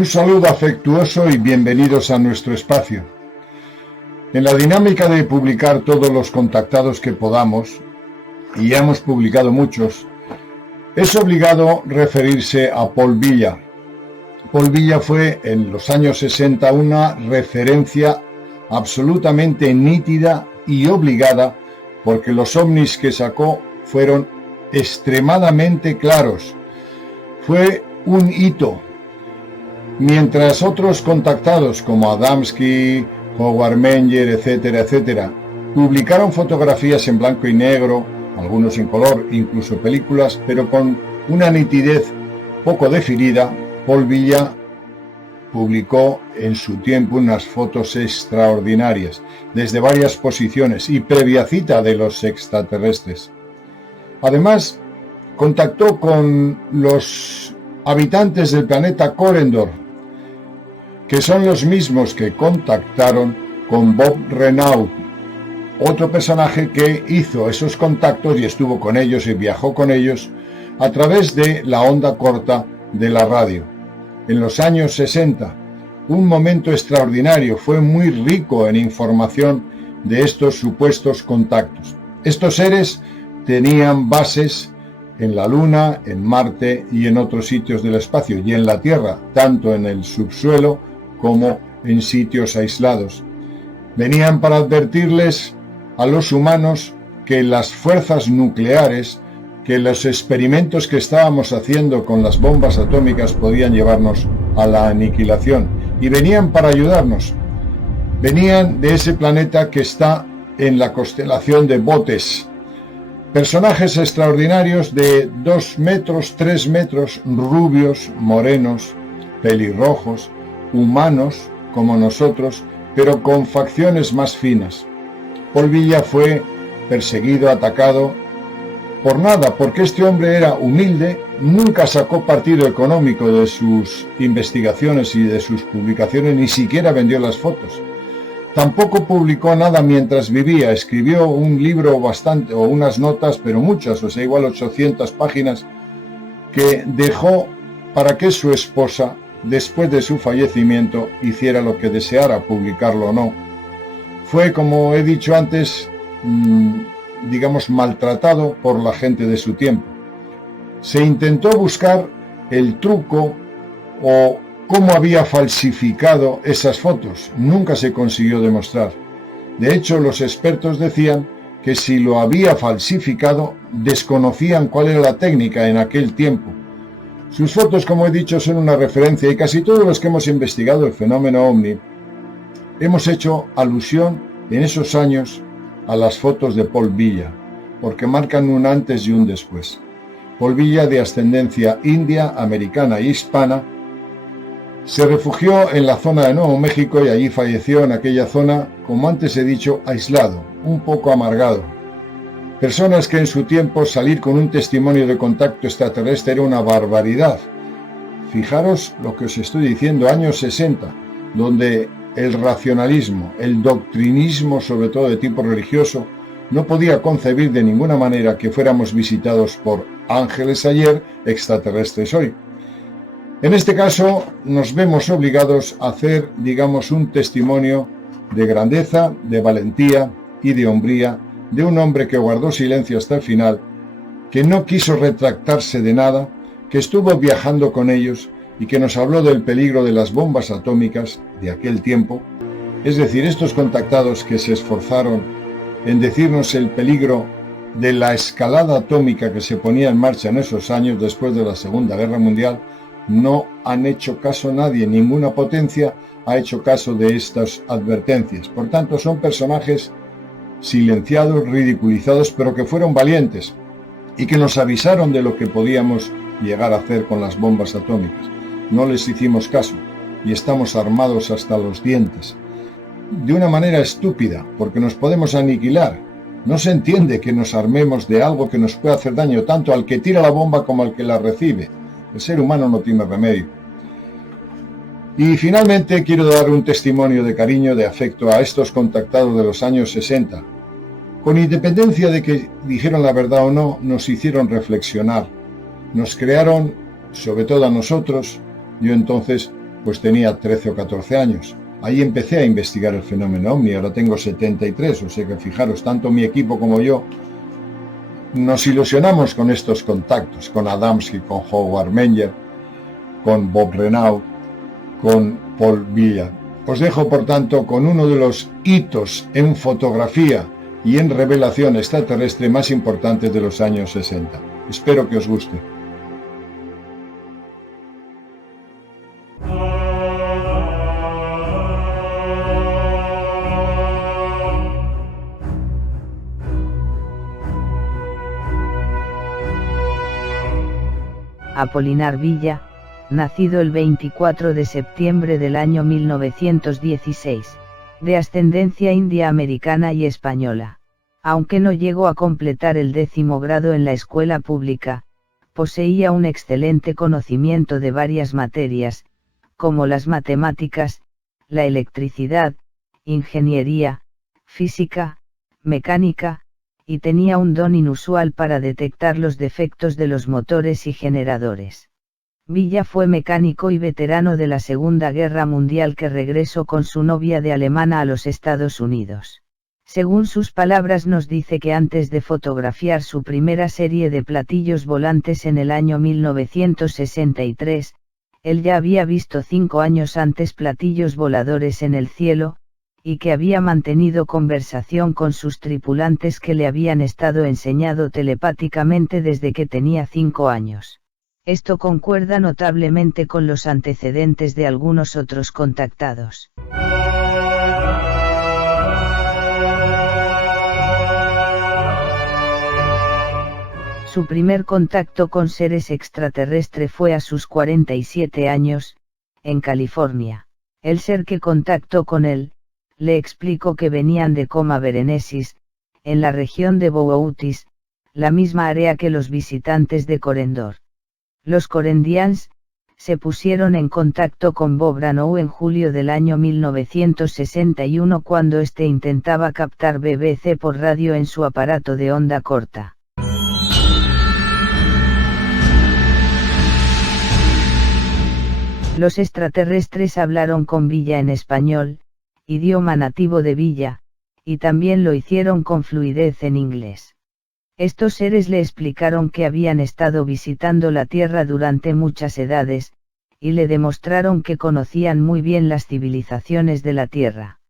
Un saludo afectuoso y bienvenidos a nuestro espacio. En la dinámica de publicar todos los contactados que podamos, y ya hemos publicado muchos, es obligado referirse a Paul Villa. Paul Villa fue en los años 60 una referencia absolutamente nítida y obligada, porque los ovnis que sacó fueron extremadamente claros. Fue un hito. Mientras otros contactados como Adamski, Howard Menger, etcétera, etcétera, publicaron fotografías en blanco y negro, algunos en color, incluso películas, pero con una nitidez poco definida, Paul Villa publicó en su tiempo unas fotos extraordinarias, desde varias posiciones y previa cita de los extraterrestres. Además, contactó con los habitantes del planeta Corendor, que son los mismos que contactaron con Bob Renaud, otro personaje que hizo esos contactos y estuvo con ellos y viajó con ellos a través de la onda corta de la radio. En los años 60, un momento extraordinario, fue muy rico en información de estos supuestos contactos. Estos seres tenían bases en la Luna, en Marte y en otros sitios del espacio, y en la Tierra, tanto en el subsuelo como en sitios aislados. Venían para advertirles a los humanos que las fuerzas nucleares, que los experimentos que estábamos haciendo con las bombas atómicas podían llevarnos a la aniquilación, y venían para ayudarnos. Venían de ese planeta que está en la constelación de Botes. Personajes extraordinarios de 2 metros, 3 metros, rubios, morenos, pelirrojos, humanos como nosotros, pero con facciones más finas. Paul Villa fue perseguido, atacado, por nada, porque este hombre era humilde, nunca sacó partido económico de sus investigaciones y de sus publicaciones, ni siquiera vendió las fotos. Tampoco publicó nada mientras vivía, escribió un libro bastante, o unas notas, pero muchas, o sea, igual 800 páginas, que dejó para que su esposa, después de su fallecimiento, hiciera lo que deseara, publicarlo o no. Fue, como he dicho antes, digamos, maltratado por la gente de su tiempo. Se intentó buscar el truco o cómo había falsificado esas fotos. Nunca se consiguió demostrar. De hecho, los expertos decían que si lo había falsificado, desconocían cuál era la técnica en aquel tiempo. Sus fotos, como he dicho, son una referencia, y casi todos los que hemos investigado el fenómeno ovni hemos hecho alusión en esos años a las fotos de Paul Villa, porque marcan un antes y un después. Paul Villa, de ascendencia india, americana e hispana, se refugió en la zona de Nuevo México y allí falleció en aquella zona, como antes he dicho, aislado, un poco amargado. Personas que en su tiempo salir con un testimonio de contacto extraterrestre era una barbaridad. Fijaros lo que os estoy diciendo, años 60, donde el racionalismo, el doctrinismo, sobre todo de tipo religioso, no podía concebir de ninguna manera que fuéramos visitados por ángeles ayer, extraterrestres hoy. En este caso, nos vemos obligados a hacer, digamos, un testimonio de grandeza, de valentía y de hombría, de un hombre que guardó silencio hasta el final, que no quiso retractarse de nada, que estuvo viajando con ellos y que nos habló del peligro de las bombas atómicas de aquel tiempo, es decir, estos contactados que se esforzaron en decirnos el peligro de la escalada atómica que se ponía en marcha en esos años después de la Segunda Guerra Mundial, no han hecho caso a nadie, ninguna potencia ha hecho caso de estas advertencias. Por tanto, son personajes silenciados, ridiculizados, pero que fueron valientes y que nos avisaron de lo que podíamos llegar a hacer con las bombas atómicas. No les hicimos caso y estamos armados hasta los dientes. De una manera estúpida, porque nos podemos aniquilar. No se entiende que nos armemos de algo que nos puede hacer daño tanto al que tira la bomba como al que la recibe. El ser humano no tiene remedio. Y finalmente quiero dar un testimonio de cariño, de afecto a estos contactados de los años 60. Con independencia de que dijeron la verdad o no, nos hicieron reflexionar. Nos crearon, sobre todo a nosotros, yo entonces, pues tenía 13 o 14 años. Ahí empecé a investigar el fenómeno ovni, ahora tengo 73, o sea que fijaros, tanto mi equipo como yo nos ilusionamos con estos contactos, con Adamski, con Howard Menger, con Bob Renaud, con Paul Villa. Os dejo, por tanto, con uno de los hitos en fotografía y en revelación extraterrestre más importantes de los años 60. Espero que os guste. Apolinar Villa, nacido el 24 de septiembre del año 1916, de ascendencia india americana y española. Aunque no llegó a completar el 10º grado en la escuela pública, poseía un excelente conocimiento de varias materias, como las matemáticas, la electricidad, ingeniería, física, mecánica, y tenía un don inusual para detectar los defectos de los motores y generadores. Villa fue mecánico y veterano de la Segunda Guerra Mundial que regresó con su novia de alemana a los Estados Unidos. Según sus palabras nos dice que antes de fotografiar su primera serie de platillos volantes en el año 1963, él ya había visto 5 años antes platillos voladores en el cielo, y que había mantenido conversación con sus tripulantes que le habían estado enseñado telepáticamente desde que tenía 5 años. Esto concuerda notablemente con los antecedentes de algunos otros contactados. Su primer contacto con seres extraterrestres fue a sus 47 años, en California. El ser que contactó con él, le explicó que venían de Coma Berenices, en la región de Bououtis, la misma área que los visitantes de Corendor. Los Corendians se pusieron en contacto con Bob Renaud en julio del año 1961 cuando éste intentaba captar BBC por radio en su aparato de onda corta. Los extraterrestres hablaron con Villa en español, idioma nativo de Villa, y también lo hicieron con fluidez en inglés. Estos seres le explicaron que habían estado visitando la Tierra durante muchas edades, y le demostraron que conocían muy bien las civilizaciones de la Tierra.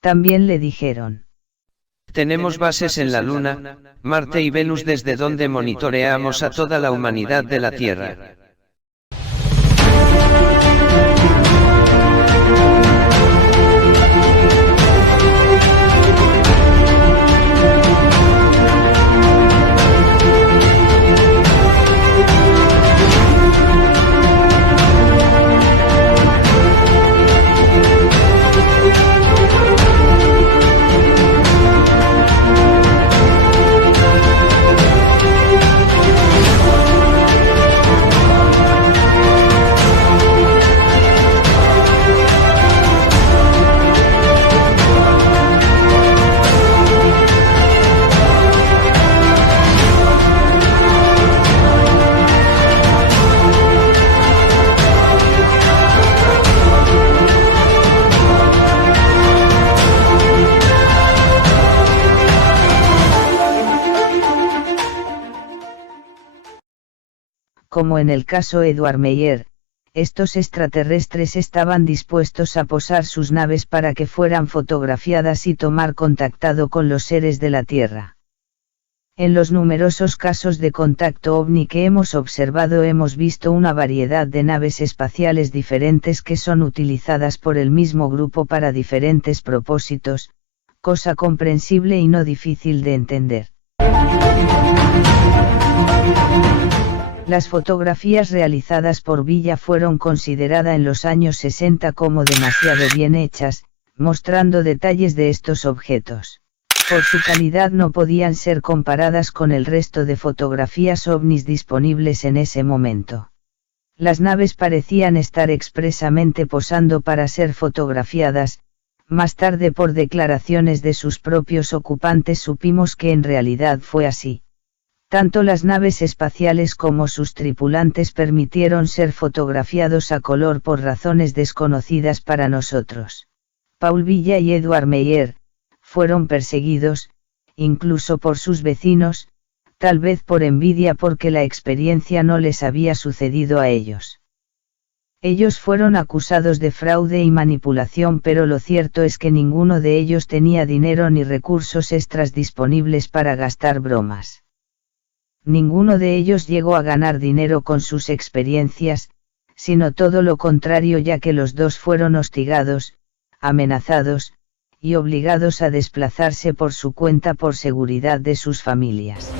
También le dijeron: tenemos bases en la Luna, Marte y Venus desde donde monitoreamos a toda la humanidad de la Tierra. Como en el caso Edward Meyer, estos extraterrestres estaban dispuestos a posar sus naves para que fueran fotografiadas y tomar contactado con los seres de la Tierra. En los numerosos casos de contacto ovni que hemos observado hemos visto una variedad de naves espaciales diferentes que son utilizadas por el mismo grupo para diferentes propósitos, cosa comprensible y no difícil de entender. Las fotografías realizadas por Villa fueron consideradas en los años 60 como demasiado bien hechas, mostrando detalles de estos objetos. Por su calidad no podían ser comparadas con el resto de fotografías ovnis disponibles en ese momento. Las naves parecían estar expresamente posando para ser fotografiadas. Más tarde, por declaraciones de sus propios ocupantes, supimos que en realidad fue así. Tanto las naves espaciales como sus tripulantes permitieron ser fotografiados a color por razones desconocidas para nosotros. Paul Villa y Edward Meyer fueron perseguidos, incluso por sus vecinos, tal vez por envidia porque la experiencia no les había sucedido a ellos. Ellos fueron acusados de fraude y manipulación, pero lo cierto es que ninguno de ellos tenía dinero ni recursos extras disponibles para gastar bromas. Ninguno de ellos llegó a ganar dinero con sus experiencias, sino todo lo contrario, ya que los dos fueron hostigados, amenazados, y obligados a desplazarse por su cuenta por seguridad de sus familias.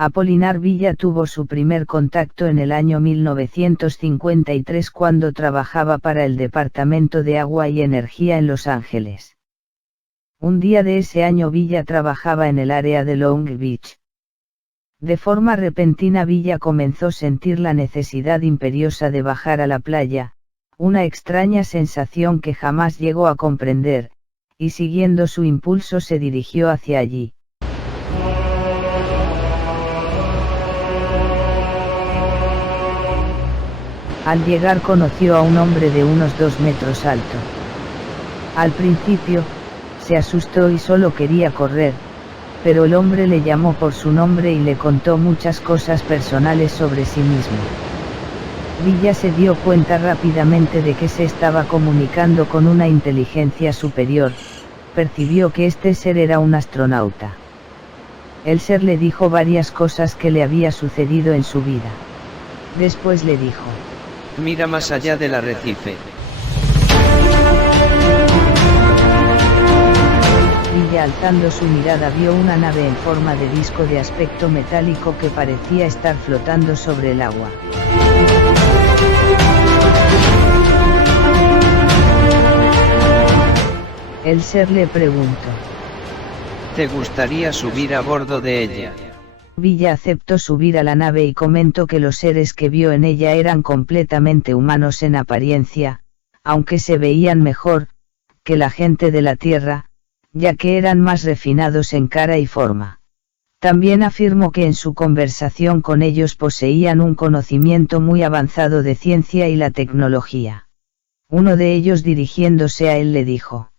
Apolinar Villa tuvo su primer contacto en el año 1953 cuando trabajaba para el Departamento de Agua y Energía en Los Ángeles. Un día de ese año Villa trabajaba en el área de Long Beach. De forma repentina Villa comenzó a sentir la necesidad imperiosa de bajar a la playa, una extraña sensación que jamás llegó a comprender, y siguiendo su impulso se dirigió hacia allí. Al llegar conoció a un hombre de unos 2 metros alto. Al principio, se asustó y solo quería correr, pero el hombre le llamó por su nombre y le contó muchas cosas personales sobre sí mismo. Villa se dio cuenta rápidamente de que se estaba comunicando con una inteligencia superior, percibió que este ser era un astronauta. El ser le dijo varias cosas que le había sucedido en su vida. Después le dijo: mira más allá del arrecife. Villa, alzando su mirada, vio una nave en forma de disco de aspecto metálico que parecía estar flotando sobre el agua. El ser le preguntó: ¿te gustaría subir a bordo de ella? Villa aceptó subir a la nave y comentó que los seres que vio en ella eran completamente humanos en apariencia, aunque se veían mejor que la gente de la Tierra, ya que eran más refinados en cara y forma. También afirmó que en su conversación con ellos poseían un conocimiento muy avanzado de ciencia y la tecnología. Uno de ellos, dirigiéndose a él, le dijo: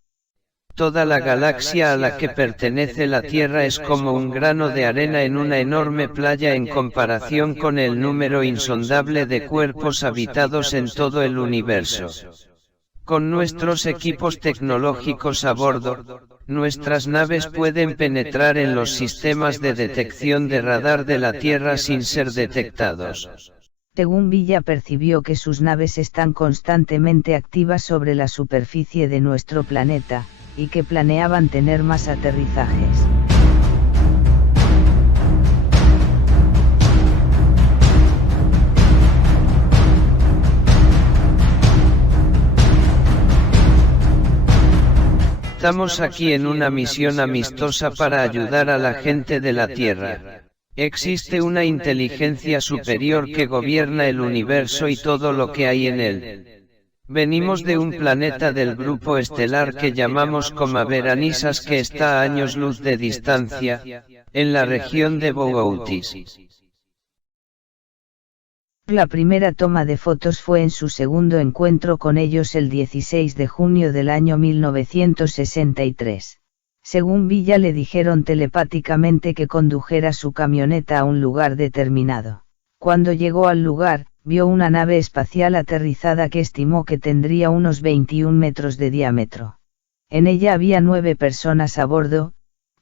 toda la galaxia a la que pertenece la Tierra es como un grano de arena en una enorme playa en comparación con el número insondable de cuerpos habitados en todo el universo. Con nuestros equipos tecnológicos a bordo, nuestras naves pueden penetrar en los sistemas de detección de radar de la Tierra sin ser detectados. Según Villa, percibió que sus naves están constantemente activas sobre la superficie de nuestro planeta, y que planeaban tener más aterrizajes. Estamos aquí en una misión amistosa para ayudar a la gente de la Tierra. Existe una inteligencia superior que gobierna el universo y todo lo que hay en él. Venimos de un planeta del grupo estelar que llamamos Coma Berenices, que está a años luz de distancia, en la región de Boötis. La primera toma de fotos fue en su segundo encuentro con ellos el 16 de junio del año 1963. Según Villa, le dijeron telepáticamente que condujera su camioneta a un lugar determinado. Cuando llegó al lugar, vio una nave espacial aterrizada que estimó que tendría unos 21 metros de diámetro. En ella había 9 personas a bordo,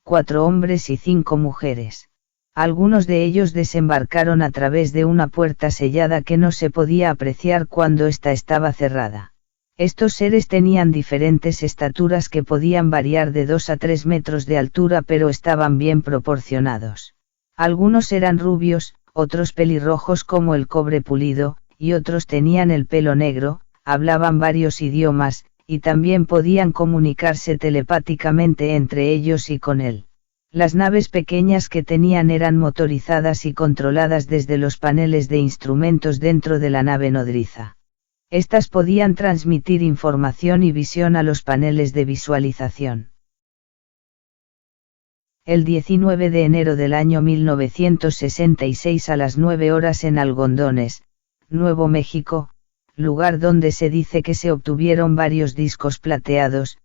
4 hombres y 5 mujeres. Algunos de ellos desembarcaron a través de una puerta sellada que no se podía apreciar cuando ésta estaba cerrada. Estos seres tenían diferentes estaturas que podían variar de 2 a 3 metros de altura, pero estaban bien proporcionados. Algunos eran rubios, otros pelirrojos como el cobre pulido, y otros tenían el pelo negro, hablaban varios idiomas, y también podían comunicarse telepáticamente entre ellos y con él. Las naves pequeñas que tenían eran motorizadas y controladas desde los paneles de instrumentos dentro de la nave nodriza. Estas podían transmitir información y visión a los paneles de visualización. El 19 de enero del año 1966 a las 9 horas en Algodones, Nuevo México, lugar donde se dice que se obtuvieron varios discos plateados,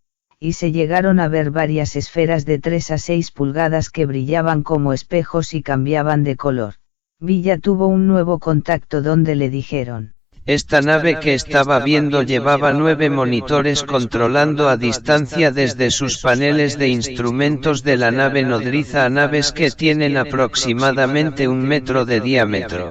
y se llegaron a ver varias esferas de 3 a 6 pulgadas que brillaban como espejos y cambiaban de color. Villa tuvo un nuevo contacto donde le dijeron: esta nave que estaba viendo llevaba 9 monitores controlando a distancia desde sus paneles de instrumentos de la nave nodriza a naves que tienen aproximadamente 1 metro de diámetro.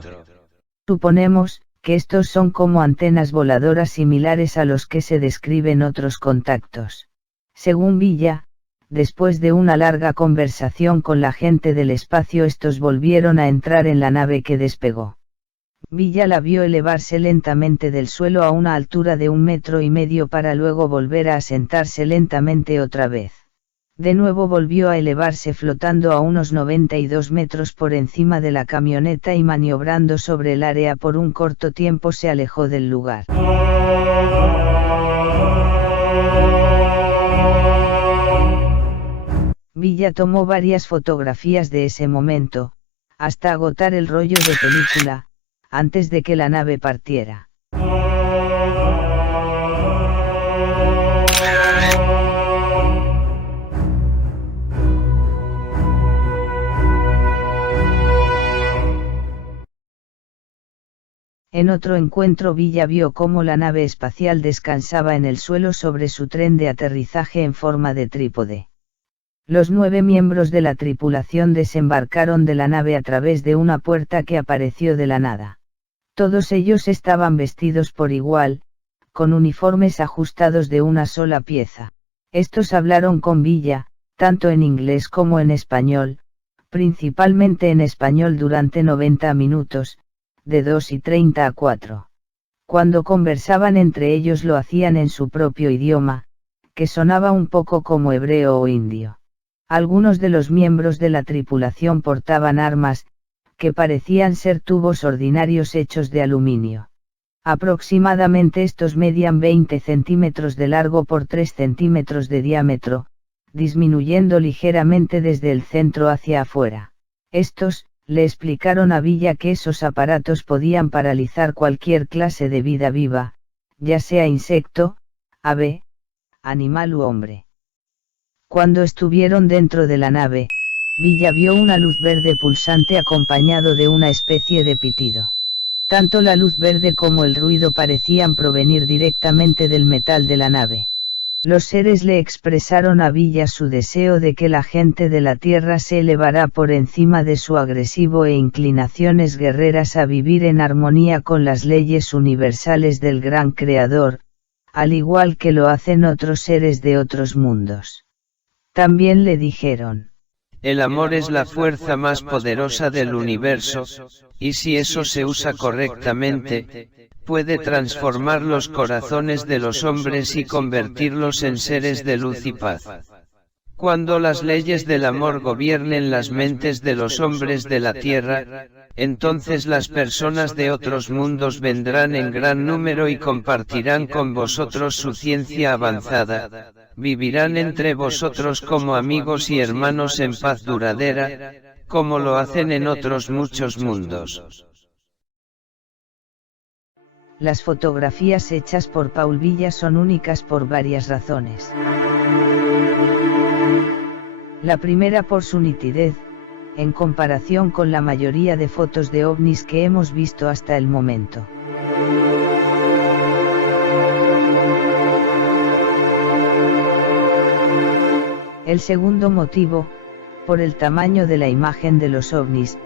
Suponemos que estos son como antenas voladoras similares a los que se describen otros contactos. Según Villa, después de una larga conversación con la gente del espacio, estos volvieron a entrar en la nave que despegó. Villa la vio elevarse lentamente del suelo a una altura de 1,5 metros para luego volver a asentarse lentamente otra vez. De nuevo volvió a elevarse flotando a unos 92 metros por encima de la camioneta y maniobrando sobre el área por un corto tiempo se alejó del lugar. Villa tomó varias fotografías de ese momento, hasta agotar el rollo de película, antes de que la nave partiera. En otro encuentro Villa vio cómo la nave espacial descansaba en el suelo sobre su tren de aterrizaje en forma de trípode. Los 9 miembros de la tripulación desembarcaron de la nave a través de una puerta que apareció de la nada. Todos ellos estaban vestidos por igual, con uniformes ajustados de una sola pieza. Estos hablaron con Villa, tanto en inglés como en español, principalmente en español durante 90 minutos, de 2:30 a 4. Cuando conversaban entre ellos lo hacían en su propio idioma, que sonaba un poco como hebreo o indio. Algunos de los miembros de la tripulación portaban armas, que parecían ser tubos ordinarios hechos de aluminio. Aproximadamente estos medían 20 centímetros de largo por 3 centímetros de diámetro, disminuyendo ligeramente desde el centro hacia afuera. Estos, le explicaron a Villa que esos aparatos podían paralizar cualquier clase de vida viva, ya sea insecto, ave, animal u hombre. Cuando estuvieron dentro de la nave, Villa vio una luz verde pulsante acompañado de una especie de pitido. Tanto la luz verde como el ruido parecían provenir directamente del metal de la nave. Los seres le expresaron a Villa su deseo de que la gente de la Tierra se elevara por encima de su agresivo e inclinaciones guerreras a vivir en armonía con las leyes universales del gran Creador, al igual que lo hacen otros seres de otros mundos. También le dijeron: el amor es la fuerza más poderosa del universo, y si eso se usa correctamente, puede transformar los corazones de los hombres y convertirlos en seres de luz y paz. Cuando las leyes del amor gobiernen las mentes de los hombres de la tierra, entonces las personas de otros mundos vendrán en gran número y compartirán con vosotros su ciencia avanzada. Vivirán entre vosotros como amigos y hermanos en paz duradera, como lo hacen en otros muchos mundos. Las fotografías hechas por Paul Villa son únicas por varias razones. La primera por su nitidez, en comparación con la mayoría de fotos de ovnis que hemos visto hasta el momento. El segundo motivo, por el tamaño de la imagen de los ovnis,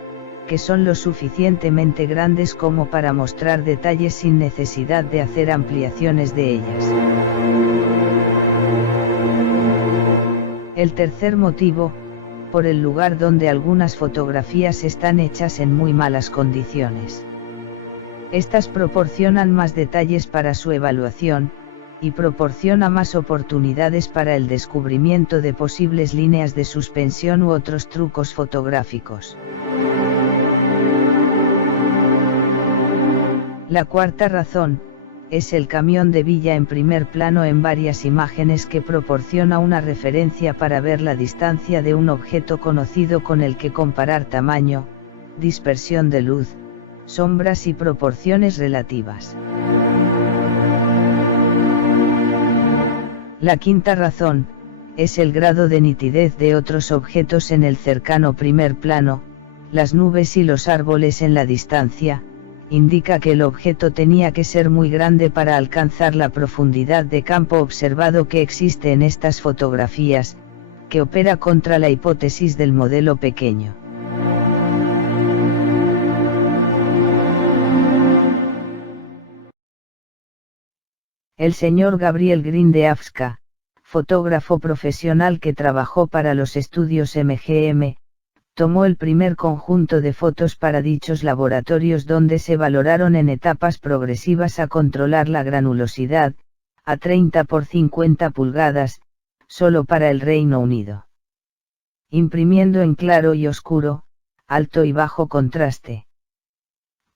que son lo suficientemente grandes como para mostrar detalles sin necesidad de hacer ampliaciones de ellas. El tercer motivo, por el lugar donde algunas fotografías están hechas en muy malas condiciones. Estas proporcionan más detalles para su evaluación, y proporciona más oportunidades para el descubrimiento de posibles líneas de suspensión u otros trucos fotográficos. La cuarta razón, es el camión de Villa en primer plano en varias imágenes que proporciona una referencia para ver la distancia de un objeto conocido con el que comparar tamaño, dispersión de luz, sombras y proporciones relativas. La quinta razón, es el grado de nitidez de otros objetos en el cercano primer plano, las nubes y los árboles en la distancia, indica que el objeto tenía que ser muy grande para alcanzar la profundidad de campo observado que existe en estas fotografías, que opera contra la hipótesis del modelo pequeño. El señor Gabriel Green de Avska, fotógrafo profesional que trabajó para los estudios MGM, tomó el primer conjunto de fotos para dichos laboratorios donde se valoraron en etapas progresivas a controlar la granulosidad, a 30 por 50 pulgadas, solo para el Reino Unido. Imprimiendo en claro y oscuro, alto y bajo contraste.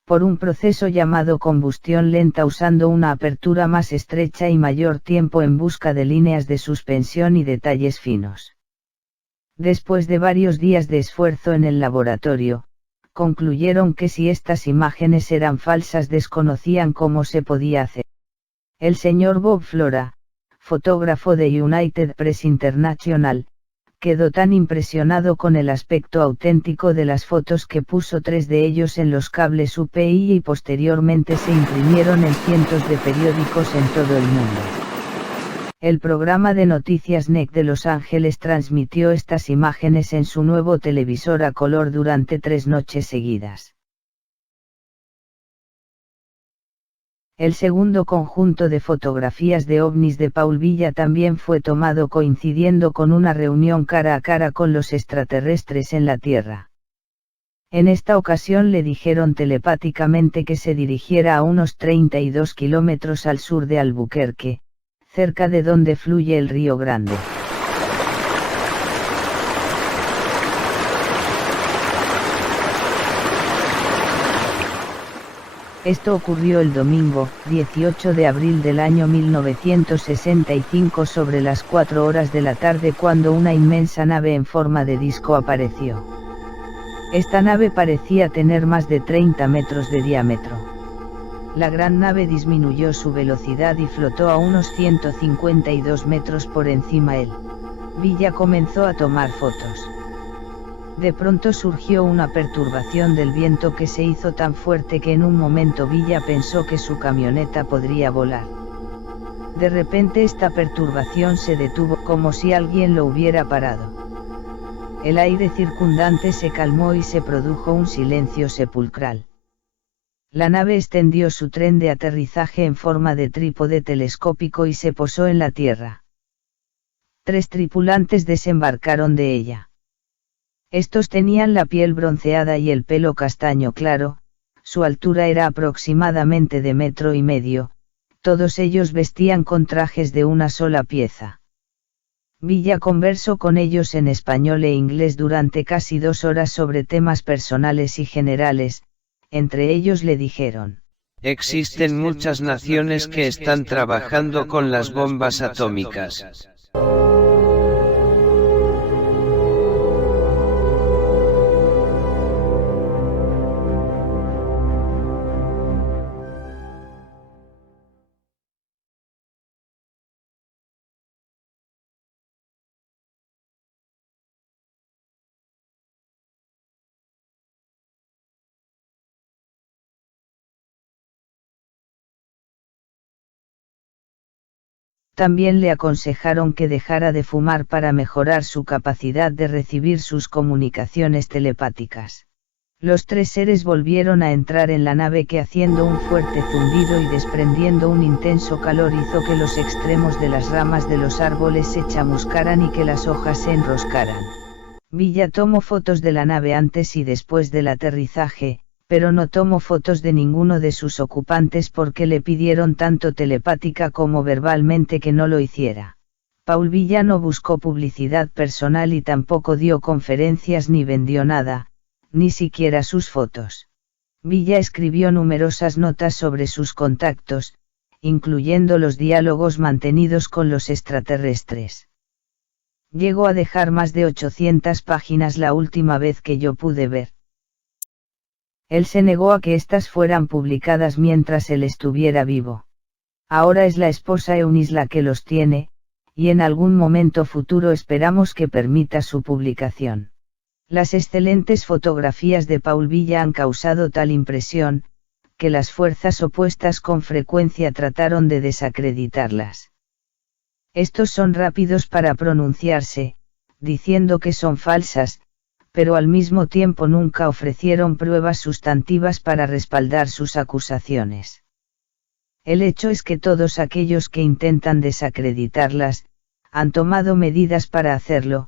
Por un proceso llamado combustión lenta usando una apertura más estrecha y mayor tiempo en busca de líneas de suspensión y detalles finos. Después de varios días de esfuerzo en el laboratorio, concluyeron que si estas imágenes eran falsas desconocían cómo se podía hacer. El señor Bob Flora, fotógrafo de United Press International, quedó tan impresionado con el aspecto auténtico de las fotos que puso 3 de ellos en los cables UPI y posteriormente se imprimieron en cientos de periódicos en todo el mundo. El programa de noticias NEC de Los Ángeles transmitió estas imágenes en su nuevo televisor a color durante 3 noches seguidas. El segundo conjunto de fotografías de ovnis de Paul Villa también fue tomado coincidiendo con una reunión cara a cara con los extraterrestres en la Tierra. En esta ocasión le dijeron telepáticamente que se dirigiera a unos 32 kilómetros al sur de Albuquerque, cerca de donde fluye el Río Grande. Esto ocurrió el domingo, 18 de abril del año 1965 sobre las 4 horas de la tarde cuando una inmensa nave en forma de disco apareció. Esta nave parecía tener más de 30 metros de diámetro. La gran nave disminuyó su velocidad y flotó a unos 152 metros por encima él. Villa comenzó a tomar fotos. De pronto surgió una perturbación del viento que se hizo tan fuerte que en un momento Villa pensó que su camioneta podría volar. De repente esta perturbación se detuvo como si alguien lo hubiera parado. El aire circundante se calmó y se produjo un silencio sepulcral. La nave extendió su tren de aterrizaje en forma de trípode telescópico y se posó en la Tierra. 3 tripulantes desembarcaron de ella. Estos tenían la piel bronceada y el pelo castaño claro, su altura era aproximadamente de 1,5 metros, todos ellos vestían con trajes de una sola pieza. Villa conversó con ellos en español e inglés durante casi 2 horas sobre temas personales y generales, entre ellos le dijeron: existen muchas naciones que están trabajando con las bombas atómicas. También le aconsejaron que dejara de fumar para mejorar su capacidad de recibir sus comunicaciones telepáticas. Los 3 seres volvieron a entrar en la nave que haciendo un fuerte zumbido y desprendiendo un intenso calor hizo que los extremos de las ramas de los árboles se chamuscaran y que las hojas se enroscaran. Villa tomó fotos de la nave antes y después del aterrizaje, pero no tomó fotos de ninguno de sus ocupantes porque le pidieron tanto telepática como verbalmente que no lo hiciera. Paul Villa no buscó publicidad personal y tampoco dio conferencias ni vendió nada, ni siquiera sus fotos. Villa escribió numerosas notas sobre sus contactos, incluyendo los diálogos mantenidos con los extraterrestres. Llegó a dejar más de 800 páginas la última vez que yo pude ver. Él se negó a que éstas fueran publicadas mientras él estuviera vivo. Ahora es la esposa Eunice la que los tiene, y en algún momento futuro esperamos que permita su publicación. Las excelentes fotografías de Paul Villa han causado tal impresión, que las fuerzas opuestas con frecuencia trataron de desacreditarlas. Estos son rápidos para pronunciarse, diciendo que son falsas, pero al mismo tiempo nunca ofrecieron pruebas sustantivas para respaldar sus acusaciones. El hecho es que todos aquellos que intentan desacreditarlas, han tomado medidas para hacerlo,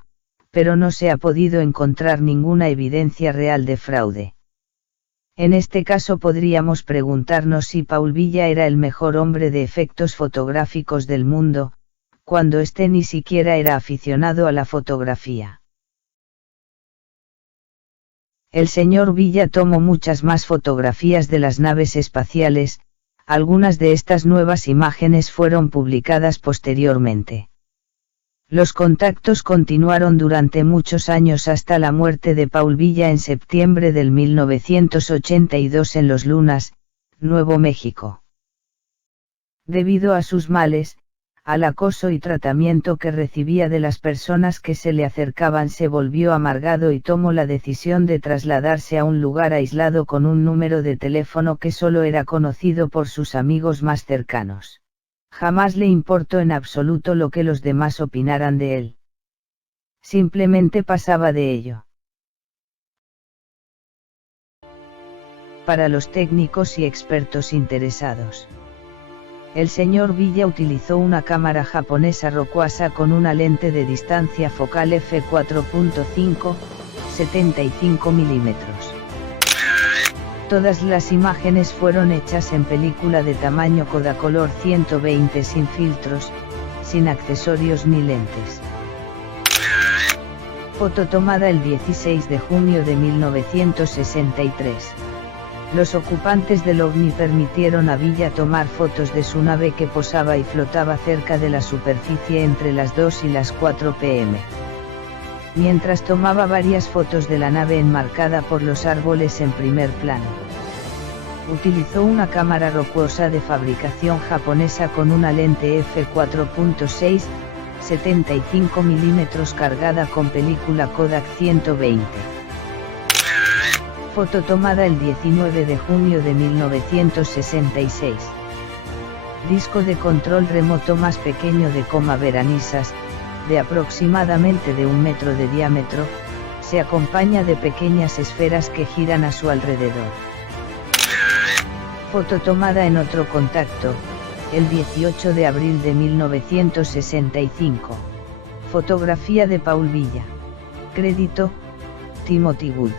pero no se ha podido encontrar ninguna evidencia real de fraude. En este caso podríamos preguntarnos si Paul Villa era el mejor hombre de efectos fotográficos del mundo, cuando éste ni siquiera era aficionado a la fotografía. El señor Villa tomó muchas más fotografías de las naves espaciales, algunas de estas nuevas imágenes fueron publicadas posteriormente. Los contactos continuaron durante muchos años hasta la muerte de Paul Villa en septiembre del 1982 en Los Lunas, Nuevo México. Debido a sus males, al acoso y tratamiento que recibía de las personas que se le acercaban, se volvió amargado y tomó la decisión de trasladarse a un lugar aislado con un número de teléfono que solo era conocido por sus amigos más cercanos. Jamás le importó en absoluto lo que los demás opinaran de él. Simplemente pasaba de ello. Para los técnicos y expertos interesados. El señor Villa utilizó una cámara japonesa Rokuasa con una lente de distancia focal f4.5, 75 mm. Todas las imágenes fueron hechas en película de tamaño Kodacolor 120 sin filtros, sin accesorios ni lentes. Foto tomada el 16 de junio de 1963. Los ocupantes del OVNI permitieron a Villa tomar fotos de su nave que posaba y flotaba cerca de la superficie entre las 2 y las 4 p.m. Mientras tomaba varias fotos de la nave enmarcada por los árboles en primer plano. Utilizó una cámara Rokuasa de fabricación japonesa con una lente f4.6, 75 mm cargada con película Kodak 120. Foto tomada el 19 de junio de 1966. Disco de control remoto más pequeño de Veranisas, de aproximadamente de 1 metro de diámetro, se acompaña de pequeñas esferas que giran a su alrededor. Foto tomada en otro contacto, el 18 de abril de 1965. Fotografía de Paul Villa. Crédito: Timothy Wood.